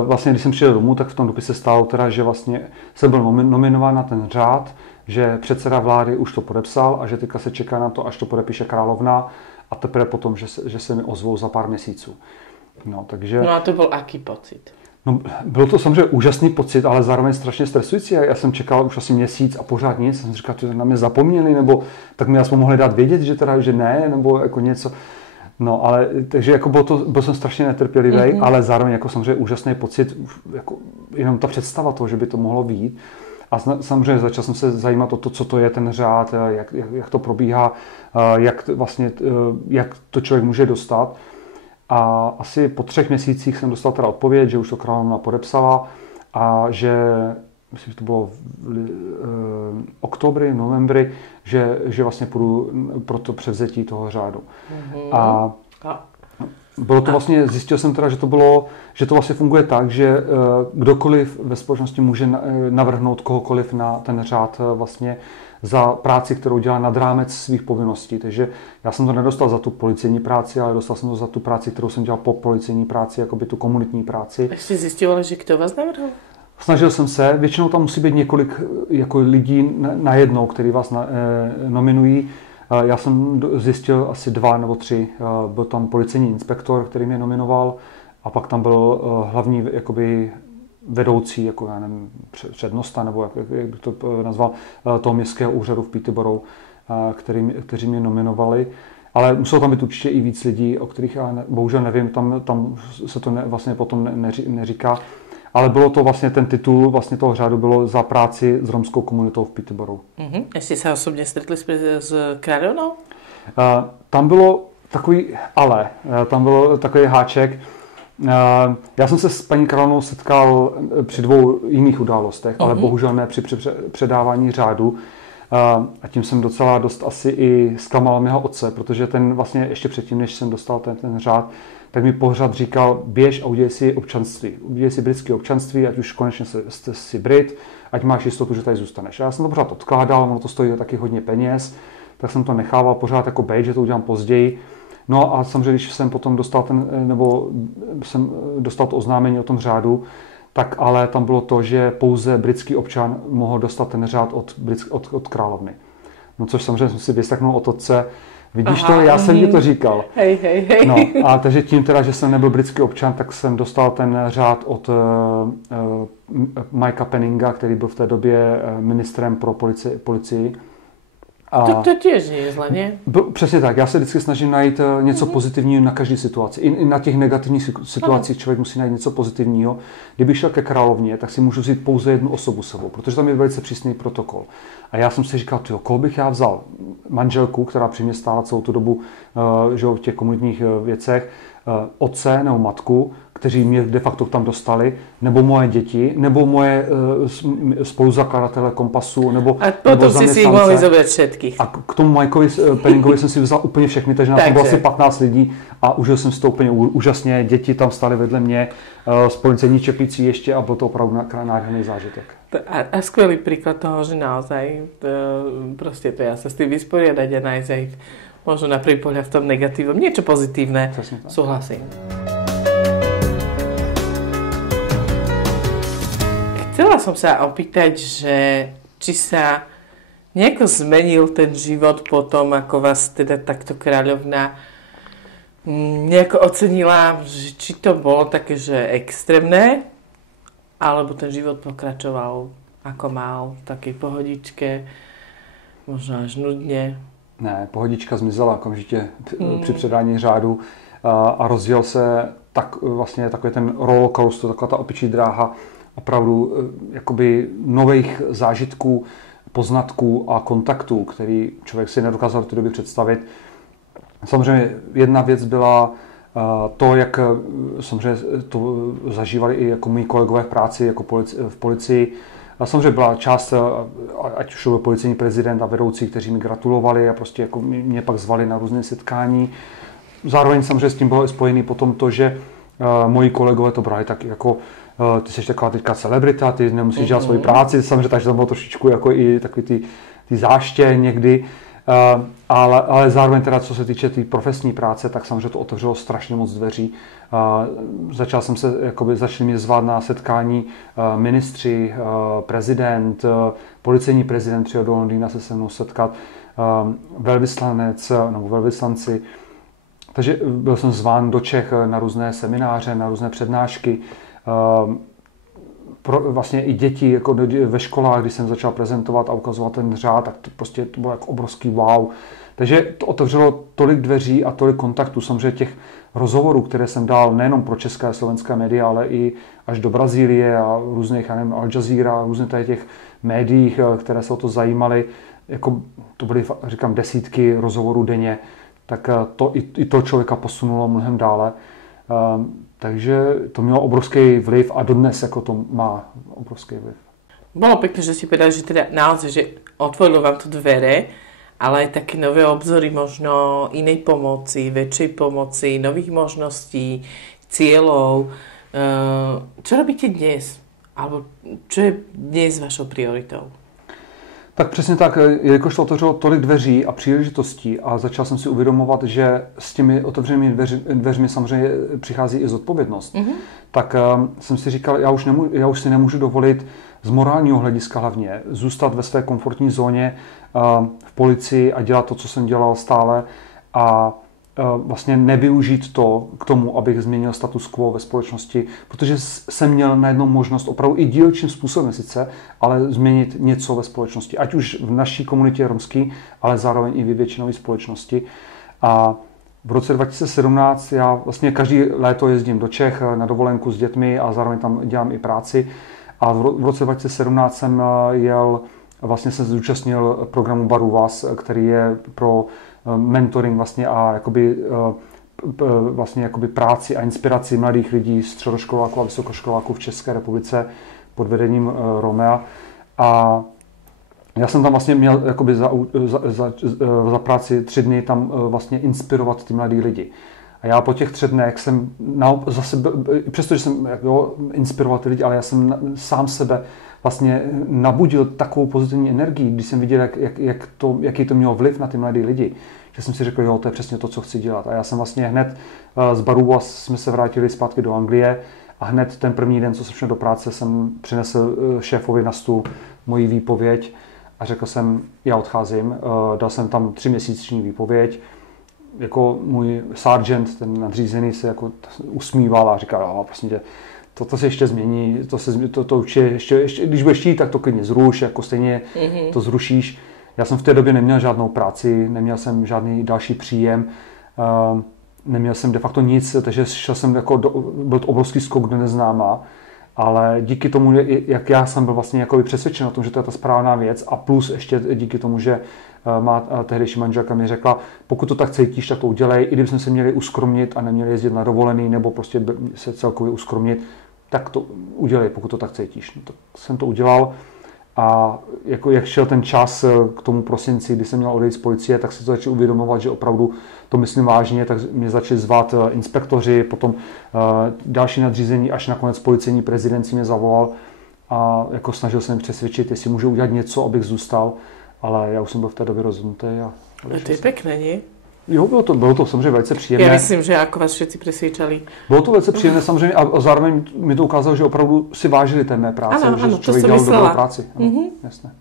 vlastně, když jsem přijel domů, tak v tom dopise stálo teda, že vlastně jsem byl nominován na ten řád, že předseda vlády už to podepsal a že teďka se čeká na to, až to podepíše královna a teprve potom, že se mi ozvou za pár měsíců. No a to byl aký pocit? No, byl to samozřejmě úžasný pocit, ale zároveň strašně stresující. Já jsem čekal už asi měsíc a pořád nic. Jsem říkal, že na mě zapomněli, nebo tak mi aspoň mohli dát vědět, že ne, nebo jako něco. No, ale takže jako byl jsem strašně netrpělivý, ale zároveň jako samozřejmě úžasný pocit, jako jenom ta představa toho, že by to mohlo být. A samozřejmě začal jsem se zajímat o to, co to je ten řád, jak to probíhá, jak to člověk může dostat. A asi po 3 měsících jsem dostal teda odpověď, že už to královna podepsala a že, myslím, že to bylo v oktobri, novembri, že vlastně půjdu pro to převzetí toho řádu. A bylo to vlastně, zjistil jsem teda, že to vlastně funguje tak, že kdokoliv ve společnosti může navrhnout kohokoliv na ten řád vlastně za práci, kterou dělá nad rámec svých povinností. Takže já jsem to nedostal za tu policejní práci, ale dostal jsem to za tu práci, kterou jsem dělal po policejní práci, jakoby tu komunitní práci. Jak jsi zjistil, že kdo vás navrhl? Snažil jsem se, většinou tam musí být několik jako lidí najednou, který vás nominují. Já jsem zjistil asi 2 nebo 3. Byl tam policejní inspektor, který mě nominoval, a pak tam byl hlavní jakoby vedoucí, jako já nevím, přednosta, nebo jak bych to nazval, toho městského úřadu v Peterborough, kteří mě nominovali. Ale muselo tam být určitě i víc lidí, o kterých já bohužel nevím, tam se to vlastně potom neříká. Ale bylo to vlastně ten titul vlastně toho řádu bylo za práci s romskou komunitou v Peterborough. Jste se osobně stretli s královnou? Tam bylo tam byl takový háček. Já jsem se s paní královnou setkal při 2 jiných událostech, ale bohužel ne při předávání řádu. A tím jsem docela dost asi i zklamal mého otce, protože ten vlastně ještě předtím, než jsem dostal ten řád, tak mi pořád říkal, běž a udělej si občanství. Udělej si britské občanství, ať už konečně jsi Brit, ať máš jistotu, že tady zůstaneš. Já jsem to pořád odkládal, ono to stojí taky hodně peněz, tak jsem to nechával pořád jako bejt, že to udělám později. No a samozřejmě, když jsem potom dostal jsem dostal to oznámení o tom řádu, tak ale tam bylo to, že pouze britský občan mohl dostat ten řád od královny. No což samozřejmě jsem si vyslechnul od otce, vidíš to, já jsem ti to říkal. Hej. No a takže tím teda, že jsem nebyl britský občan, tak jsem dostal ten řád od Mikea Penninga, který byl v té době ministrem pro policii. To těž nie je zle, nie? Přesně tak, já se vždycky snažím najít něco pozitivního na každé situaci. I na těch negativních situacích člověk musí najít něco pozitivního. Kdybych šel ke královně, tak si můžu vzít pouze jednu osobu sebou, protože tam je velice přísný protokol. A já jsem si říkal, koho bych já vzal? Manželku, která při mě stála celou tu dobu v těch komunitních věcech, otce nebo matku, kteří mě de facto tam dostali, nebo moje děti, nebo moje spoluzakladatele Kompasu, nebo potom si jich mohli zobrať všetkých. A k tomu Mikeovi Penningovi jsem si vzal úplně všechny, takže na tom bylo asi 15 lidí a užil jsem si to úplně úžasně. Děti tam stály vedle mě s policejní čepicí ještě a byl to opravdu nádherný zážitek. A skvelý príklad toho, že naozaj proste to ja sa s tým vysporiadať a nájsť aj možno na prvý pohľad v tom negatívom niečo pozitívne. Súhlasím. Chcela som sa opýtať, že či sa nejako zmenil ten život potom, ako vás teda takto kráľovna nejako ocenila, že či to bolo také, že extrémne, alebo ten život pokračoval ako mal, v takej pohodičke, možno až nudně. Ne, pohodička zmizela okamžitě při předání řádu a rozděl se tak vlastně takový ten rollercoaster, taková ta opičí dráha opravdu jakoby nových zážitků, poznatků a kontaktů, který člověk si nedokázal v té době představit. Samozřejmě jedna věc byla to, jak samozřejmě to zažívali i jako moji kolegové v práci, jako v policii. A samozřejmě byla část, ať už byl policejní prezident a vedoucí, kteří mi gratulovali a prostě jako mě pak zvali na různé setkání. Zároveň samozřejmě s tím bylo i spojený potom to, že moji kolegové to brali tak jako ty jsi taková teďka celebrita, ty nemusíš dělat svoji práci, samozřejmě, takže tam bylo trošičku jako i takový ty záště někdy. Ale zároveň teda, co se týče té profesní práce, tak samozřejmě to otevřelo strašně moc dveří. Začali mě zvát na setkání ministři, prezident, policejní prezident přijel do Londýna se mnou setkat, velvyslanec nebo velvyslanci. Takže byl jsem zván do Čech na různé semináře, na různé přednášky. Vlastně i děti jako ve školách, když jsem začal prezentovat a ukazovat ten řád, tak to bylo jako obrovský wow. Takže to otevřelo tolik dveří a tolik kontaktů. Samozřejmě těch rozhovorů, které jsem dal nejenom pro české a slovenské média, ale i až do Brazílie a různých, já nevím, Al Jazeera, různých těch médiích, které se o to zajímaly. Jako to byly, říkám, desítky rozhovorů denně, tak i to člověka posunulo mnohem dále. Takže to mělo obrovský vliv a dodnes jako to má obrovský vliv. Bolo pekné, že si povedal, že teda naozaj, že otvorilo vám to dvere, ale aj také nové obzory možno inej pomoci, väčšej pomoci, nových možností, cieľov. Čo robíte dnes? Alebo čo je dnes vašou prioritou? Tak přesně tak, jelikož to otevřelo tolik dveří a příležitostí a začal jsem si uvědomovat, že s těmi otevřenými dveřmi samozřejmě přichází i zodpovědnost, tak jsem si říkal, já už si nemůžu dovolit z morálního hlediska hlavně zůstat ve své komfortní zóně v policii a dělat to, co jsem dělal stále a vlastně nevyužít to k tomu, abych změnil status quo ve společnosti, protože jsem měl najednou možnost opravdu i dílčím způsobem sice, ale změnit něco ve společnosti, ať už v naší komunitě romský, ale zároveň i ve většinové společnosti. A v roce 2017 já vlastně každý léto jezdím do Čech na dovolenku s dětmi a zároveň tam dělám i práci. A v roce 2017 jsem vlastně se zúčastnil programu Baru Vás, který je pro mentoring vlastně a jakoby práci a inspiraci mladých lidí, středoškoláků a vysokoškoláků v České republice pod vedením Romea. A já jsem tam vlastně měl jakoby za práci 3 dny tam vlastně inspirovat ty mladý lidi. A já po těch 3 dnech jsem zase, přestože jsem inspiroval ty lidi, ale já jsem sám sebe vlastně nabudil takovou pozitivní energii, když jsem viděl, jaký to mělo vliv na ty mladé lidi, že jsem si řekl, jo, to je přesně to, co chci dělat. A já jsem vlastně hned z Baru jsme se vrátili zpátky do Anglie a hned ten první den, co jsem šel do práce, jsem přinesl šéfovi na stůl moji výpověď a řekl jsem, já odcházím. Dal jsem tam 3měsíční výpověď. Jako můj sergeant, ten nadřízený, se jako usmíval a říkal, jo, prostě tě, to se ještě změní, to ještě, když budeš chtít, tak to klidně zruš, jako stejně to zrušíš. Já jsem v té době neměl žádnou práci, neměl jsem žádný další příjem, neměl jsem de facto nic, takže šel jsem byl to obrovský skok do neznáma Ale díky tomu, jak já jsem byl vlastně jako přesvědčen o tom, že to je ta správná věc a plus ještě díky tomu, že má tehdejší manželka mi řekla, pokud to tak cítíš, tak to udělej, i kdybychom se měli uskromnit a neměli jezdit na dovolený nebo prostě se celkově uskromnit, tak to udělej, pokud to tak cítíš. No, tak jsem to udělal a jako jak šel ten čas k tomu prosinci, kdy jsem měl odejít z policie, tak se to začal uvědomovat, že opravdu to myslím vážně, tak mě začali zvát inspektoři, potom další nadřízení, až nakonec policejní prezident si mě zavolal a jako snažil jsem přesvědčit, jestli můžu udělat něco, abych zůstal, ale já už jsem byl v té době rozhodnutý. To je pěkné, nie? Jo, bylo to samozřejmě velice příjemné. Já myslím, že jako vás všetci přesvědčali. Bylo to velice příjemné samozřejmě a zároveň mi to ukázalo, že opravdu si vážili té mé práce, ano, že člověk dělal dobrou práci. Ano, jasné.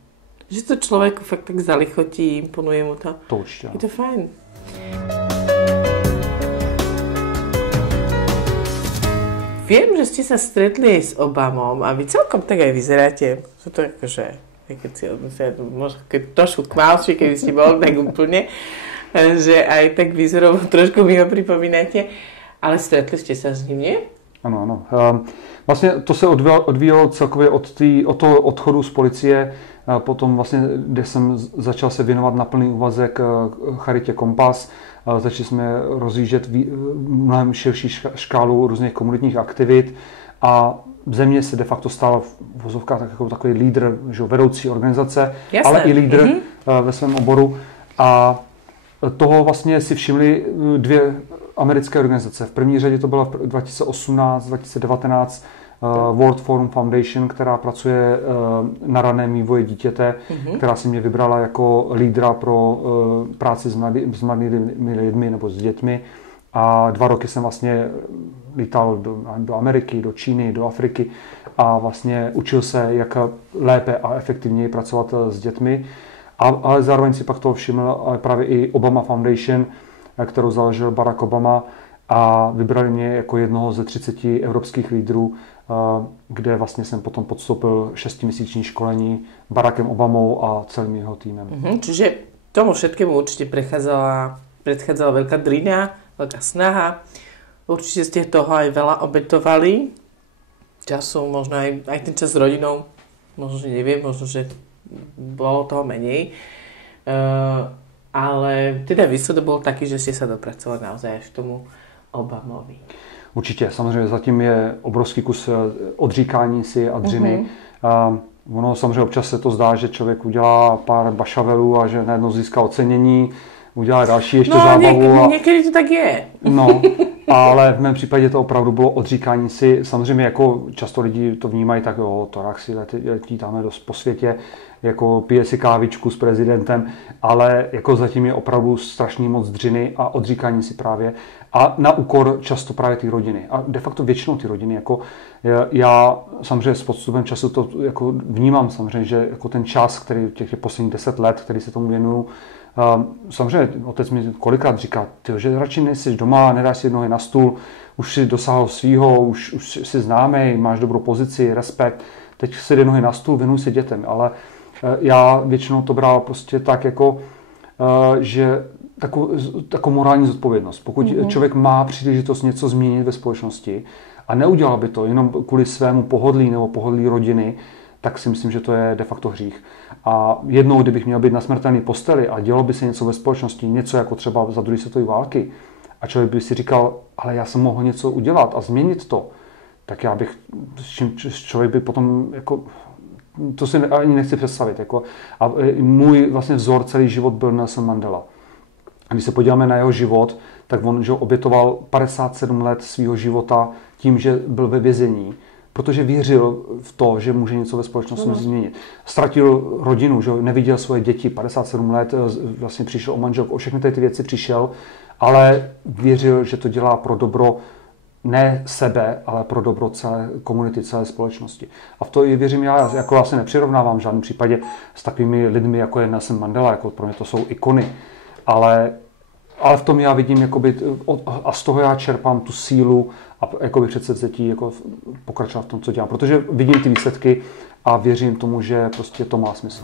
Že to člověku fakt tak zalichotí, imponuje mu to. To určitě. Je to fajn. Viem, že ste sa stretli s Obamom a vy celkom tak aj vyzeráte. Sú to akože, keď si možno trošku kmálši, keby ste boli tak úplne, že aj tak výzorovo trošku mi ho pripomínate. Ale stretli ste sa s ním, nie? Ano, ano. Vlastně to se odvíjelo celkově od toho odchodu z policie, potom vlastně, kde jsem začal se věnovat na plný úvazek charitě Kompas. Začali jsme rozjíždět mnohem širší škálu různých komunitních aktivit a země se de facto stala v vozovkách jako takový lídr, že vedoucí organizace, jasné, ale i lídr ve svém oboru. A toho vlastně si všimli dvě americké organizace. V první řadě to byla v 2018-2019 World Forum Foundation, která pracuje na raném vývoji dítěte, která si mě vybrala jako lídra pro práci s mladými lidmi nebo s dětmi. A 2 roky jsem vlastně lítal do Ameriky, do Číny, do Afriky a vlastně učil se, jak lépe a efektivněji pracovat s dětmi. Ale zároveň si pak toho všiml právě i Obama Foundation, kterou založil Barack Obama a vybrali mě jako jednoho ze 30 evropských lídrů, kde vlastně jsem potom podstoupil 6měsíční školení Barackem Obamou a celým jeho týmem. Čiže tomu všetkému určite predchádzala veľká drina, veľká snaha. Určite ste toho aj veľa obetovali. Času, možno aj ten čas s rodinou. Možno, že neviem, možno, že bolo toho menej. Ale teda výsledok bol taký, že ste sa dopracovali naozaj až k tomu Obamovi. Určitě, samozřejmě zatím je obrovský kus odříkání si a dřiny. Ono samozřejmě občas se to zdá, že člověk udělá pár bašavelů a že najednou získá ocenění, udělá další ještě zábavu. Někdy to tak je. No, ale v mém případě to opravdu bylo odříkání si. Samozřejmě jako často lidi to vnímají tak, jo, Torach si letí tamhle dost po světě, jako pije si kávičku s prezidentem, ale jako zatím je opravdu strašný moc dřiny a odříkání si právě. A na úkor často právě ty rodiny. A de facto většinou ty rodiny, jako já samozřejmě s podstupem času to jako vnímám samozřejmě, že jako ten čas, který těch posledních 10 let, který se tomu věnuju, samozřejmě otec mi kolikrát říká, že radši nejsi doma, nedáš si nohy na stůl, už si dosáhl svýho, už jsi známej, máš dobrou pozici, respekt, teď si jde nohy na stůl, věnuj se dětem, ale já většinou to bral prostě tak jako, že takovou morální zodpovědnost. Pokud člověk má příležitost něco změnit ve společnosti a neudělal by to jenom kvůli svému pohodlí nebo pohodlí rodiny, tak si myslím, že to je de facto hřích. A jednou, kdybych měl být na smrtelné posteli a dělo by se něco ve společnosti, něco jako třeba za druhé světové války, a člověk by si říkal, ale já jsem mohl něco udělat a změnit to, tak já bych, člověk by potom jako, to si ani nechci představit. Jako, a můj vlastně vzor celý život byl Nelson Mandela. A když se podíváme na jeho život, tak on že obětoval 57 let svého života tím, že byl ve vězení, protože věřil v to, že může něco ve společnosti změnit. Ztratil rodinu, že neviděl svoje děti, 57 let, vlastně přišel o manželku, o všechny ty věci přišel, ale věřil, že to dělá pro dobro ne sebe, ale pro dobro celé komunity, celé společnosti. A v to i věřím já, jako já se nepřirovnávám v žádném případě s takovými lidmi, jako je Nelson Mandela, jako pro mě to jsou ikony, ale v tom já vidím, jakoby, a z toho já čerpám tu sílu a jakoby předsevzetí jako pokračovat v tom, co dělám. Protože vidím ty výsledky a věřím tomu, že prostě to má smysl.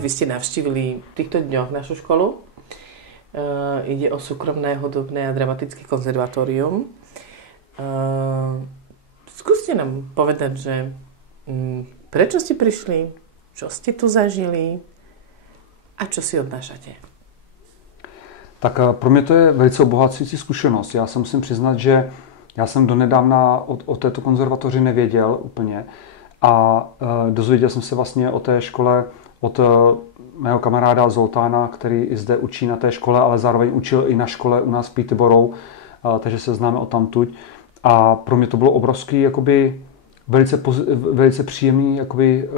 Vy ste navštívili v týchto dňoch našu školu. Ide o súkromné hudobné a dramatické konzervatórium. Skúste nám povedať, že prečo ste prišli, čo ste tu zažili a čo si odnášate? Tak pro mě to je velice obohacující zkušenost. Já se musím přiznat, že já jsem donedávna o této konzervatoři nevěděl úplně a dozvěděl jsem se vlastně o té škole od mého kamaráda Zoltána, který i zde učí na té škole, ale zároveň učil i na škole u nás v Peterborough, takže se známe odtamtud. A pro mě to bylo obrovský, jakoby velice příjemný jakoby,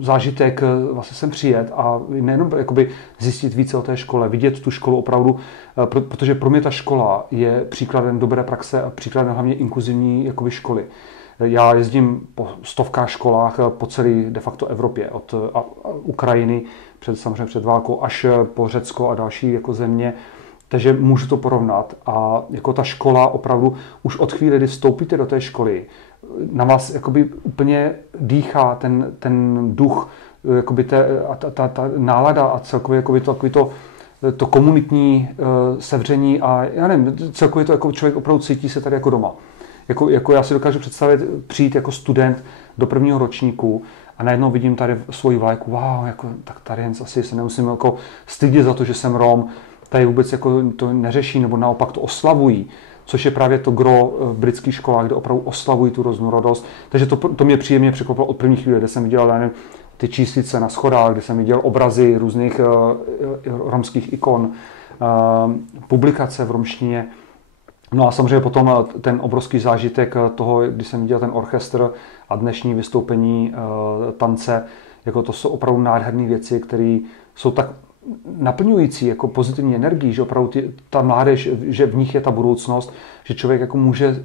zážitek vlastně sem přijet a nejenom jakoby zjistit více o té škole, vidět tu školu opravdu, protože pro mě ta škola je příkladem dobré praxe a příkladem hlavně inkluzivní jakoby školy. Já jezdím po stovkách školách po celé de facto Evropě, od Ukrajiny samozřejmě před válkou až po Řecko a další jako země, takže můžu to porovnat a jako ta škola opravdu už od chvíli, kdy vstoupíte do té školy, na vás jakoby úplně dýchá ten duch, jakoby ta nálada a celkově jakoby to komunitní sevření a já nevím, celkově to jako člověk opravdu cítí se tady jako doma. Jako já si dokážu představit přijít jako student do prvního ročníku a najednou vidím tady svoji vlajku, wow, jako, tak tady jen asi se nemusím jako stydět za to, že jsem Rom, tady vůbec jako to neřeší nebo naopak to oslavují, což je právě to gro v britských školách, kde opravdu oslavují tu různorodost. Takže to mě příjemně překvapilo od první chvíle, kde jsem viděl ty číslice na schodách, kde jsem viděl obrazy různých romských ikon, publikace v romštině. No a samozřejmě potom ten obrovský zážitek toho, když jsem viděl ten orchestr a dnešní vystoupení tance, jako to jsou opravdu nádherné věci, které jsou tak naplňující jako pozitivní energii, že opravdu ta mládež, že v nich je ta budoucnost, že člověk jako může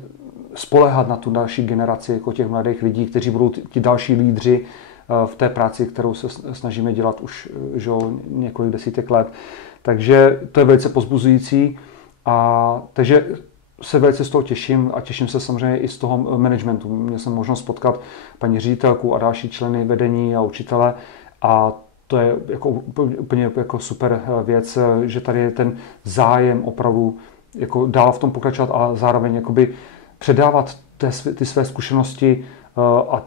spoléhat na tu další generaci jako těch mladých lidí, kteří budou ti další lídři v té práci, kterou se snažíme dělat už že, několik desítek let. Takže to je velice povzbuzující a takže se velice z toho těším a těším se samozřejmě i z toho managementu. Měl jsem možnost potkat paní ředitelku a další členy vedení a učitele a to je jako úplně jako super věc, že tady je ten zájem opravdu jako dál v tom pokračovat a zároveň jakoby předávat ty své zkušenosti a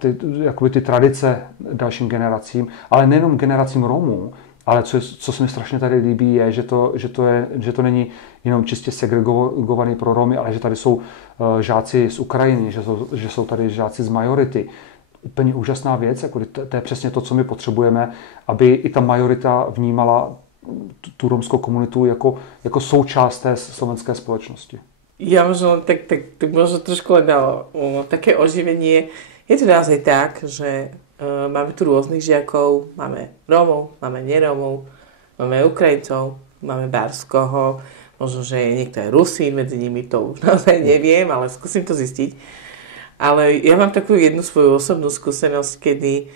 ty tradice dalším generacím, ale nejenom generacím Romů, ale co se mi strašně tady líbí, je, že to není jenom čistě segregovaný pro Romy, ale že tady jsou žáci z Ukrajiny, že jsou tady žáci z majority. Úplně úžasná věc, jako to je přesně to, co my potřebujeme, aby i ta majorita vnímala tu romskou komunitu jako součást té slovenské společnosti. Ja možno tak možno trošku len dalo také oživenie. Je to naozaj tak, že máme tu rôznych žiakov, máme Rómov, máme nerómov, máme Ukrajincov, máme Barskoho, možno, že niekto je Rusín, medzi nimi to už naozaj neviem, ale skúsim to zistiť. Ale ja mám takú jednu svoju osobnú skúsenosť, kedy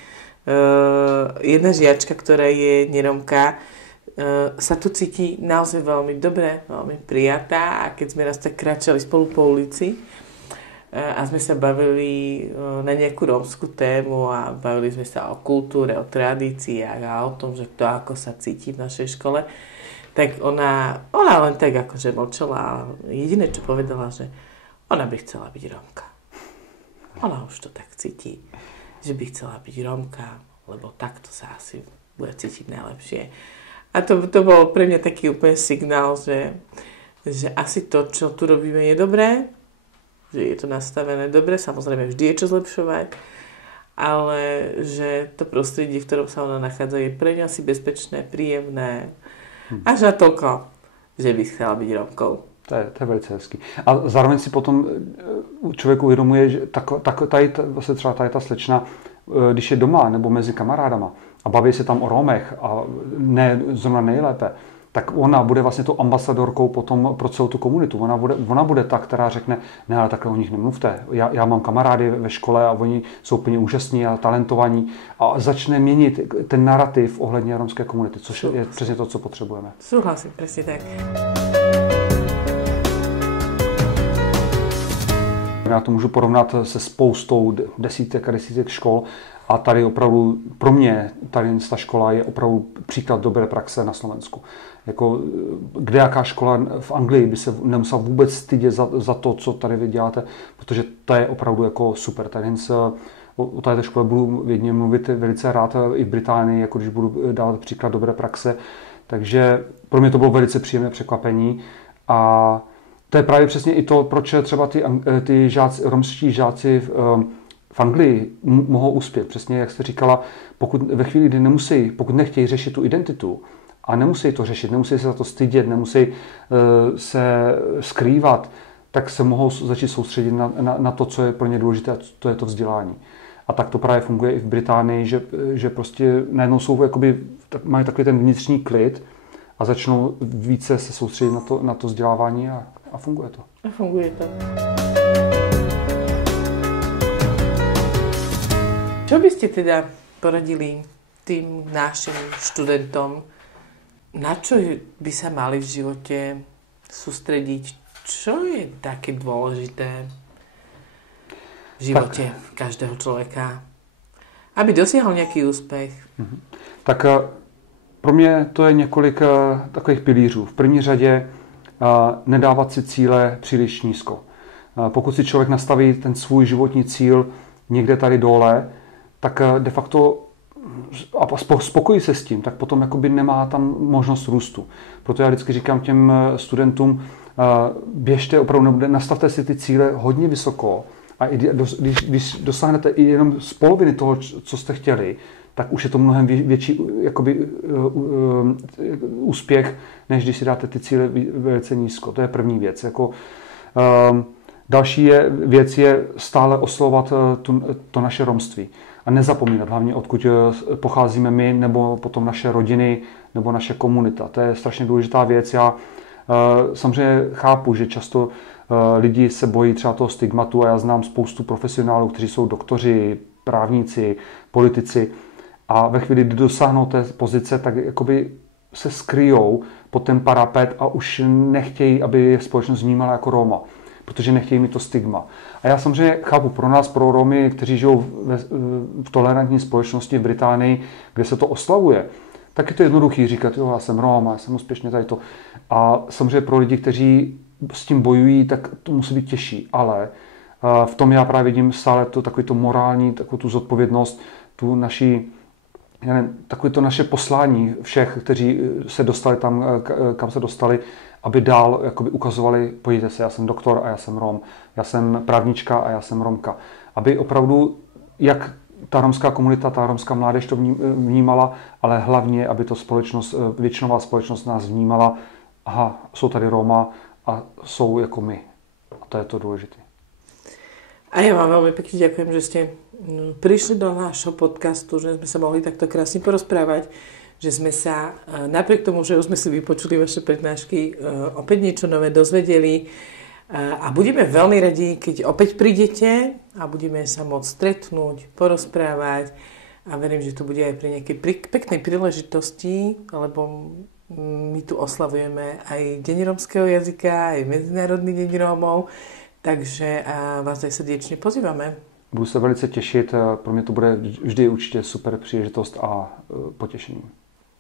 jedna žiačka, ktorá je neromka, sa tu cíti naozaj veľmi dobre, veľmi prijatá a keď sme raz tak kráčali spolu po ulici a sme sa bavili na nejakú rómskú tému a bavili sme sa o kultúre, o tradíciách a o tom, že kto ako sa cíti v našej škole, tak ona len tak akože mlčala a jediné, čo povedala, že ona by chcela byť Rómka. Ona už to tak cíti, že by chcela byť Rómka, lebo takto sa asi bude cítiť najlepšie. A to bol pre mňa taký úplne signál, že asi to, čo tu robíme, je dobré, že je to nastavené dobre, samozrejme vždy je čo zlepšovať, ale že to prostredie, v ktorom sa ona nachádza, je pre ňa asi bezpečné, príjemné, až na toľko, že by chcela byť Rómkou. To je velice hezký. A zároveň si potom člověk uvědomuje, že vlastně třeba tady ta slečna, když je doma nebo mezi kamarádama a baví se tam o Romech a ne zrovna nejlépe, tak ona bude vlastně tou ambasadorkou potom pro celou tu komunitu. Ona bude ta, která řekne, ne, ale takhle o nich nemluvte. Já mám kamarády ve škole a oni jsou úplně úžasní a talentovaní a začne měnit ten narrativ ohledně romské komunity, což je přesně to, co potřebujeme. Souhlasím, přesně tak. Já to můžu porovnat se spoustou desítek škol a tady opravdu pro mě tady ta škola je opravdu příklad dobré praxe na Slovensku. Jako kde jaká škola v Anglii by se nemusela vůbec stydět za to, co tady vy děláte, protože to je opravdu jako super. Tady o této škole budu vědně mluvit velice rád i v Británii, jako když budu dávat příklad dobré praxe. Takže pro mě to bylo velice příjemné překvapení a to je právě přesně i to, proč třeba ty romští žáci v Anglii mohou uspět. Přesně jak jste říkala, ve chvíli, kdy pokud nechtějí řešit tu identitu a nemusí to řešit, nemusí se za to stydět, nemusí se skrývat, tak se mohou začít soustředit na to, co je pro ně důležité, a to je to vzdělání. A tak to právě funguje i v Británii, že prostě najednou mají takový ten vnitřní klid a začnou více se soustředit na to vzdělávání a funguje to. A funguje to. Čo by ste teda poradili tým našim študentom, na čo by sa mali v živote sústrediť? Čo je také dôležité v živote každého člověka, aby dosiahol nějaký úspěch? Tak pro mě to je několik takových pilířů. V první řadě nedávat si cíle příliš nízko. Pokud si člověk nastaví ten svůj životní cíl někde tady dole, tak de facto a spokojí se s tím, tak potom jakoby nemá tam možnost růstu. Proto já vždycky říkám těm studentům, běžte opravdu, nastavte si ty cíle hodně vysoko a když dosáhnete i jenom z poloviny toho, co jste chtěli, tak už je to mnohem větší jakoby, úspěch, než když si dáte ty cíle velice nízko. To je první věc. Další věc je stále oslovovat to naše romství. A nezapomínat hlavně, odkud pocházíme my, nebo potom naše rodiny, nebo naše komunita. To je strašně důležitá věc. Já samozřejmě chápu, že často lidi se bojí třeba toho stigmatu a já znám spoustu profesionálů, kteří jsou doktoři, právníci, politici a ve chvíli, kdy dosáhnou té pozice, tak jakoby se skryjou pod ten parapet a už nechtějí, aby je společnost vnímala jako Roma, protože nechtějí mít to stigma. A já samozřejmě chápu pro nás, pro Romy, kteří žijou v tolerantní společnosti v Británii, kde se to oslavuje, tak je to jednoduchý říkat, jo, já jsem Rom, já jsem úspěšně tady to. A samozřejmě pro lidi, kteří s tím bojují, tak to musí být těžší. Ale v tom já právě vidím stále takový to morální, takovou tu zodpovědnost, tu naší, takové to naše poslání všech, kteří se dostali tam, kam se dostali, aby dál jakoby ukazovali, podívejte se, já jsem doktor a já jsem Rom, já jsem právnička a já jsem Romka. Aby opravdu, jak ta romská komunita, ta romská mládež to vnímala, ale hlavně, aby to většinová společnost nás vnímala, aha, jsou tady Roma a jsou jako my. A to je to důležité. A ja vám veľmi pekne ďakujem, že ste prišli do nášho podcastu, že sme sa mohli takto krásne porozprávať, že sme sa, napriek tomu, že už sme si vypočuli vaše prednášky, opäť niečo nové dozvedeli a budeme veľmi radi, keď opäť prídete a budeme sa môcť stretnúť, porozprávať a verím, že to bude aj pri nejakej peknej príležitosti, lebo my tu oslavujeme aj Deň rómskeho jazyka, aj Medzinárodný deň Rómov, takže vás aj srdečne pozývame. Budu se velice těšit, pro mě to bude vždy určitě super příležitost a potěšení.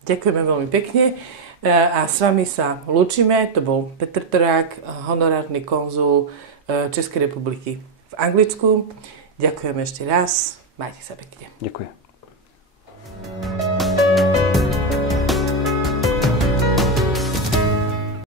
Ďakujeme veľmi pekne a s vami sa lúčime. To bol Petr Torák, honorárny konzul Českej republiky v Anglicku. Ďakujem ešte raz. Majte sa pekne. Děkuji.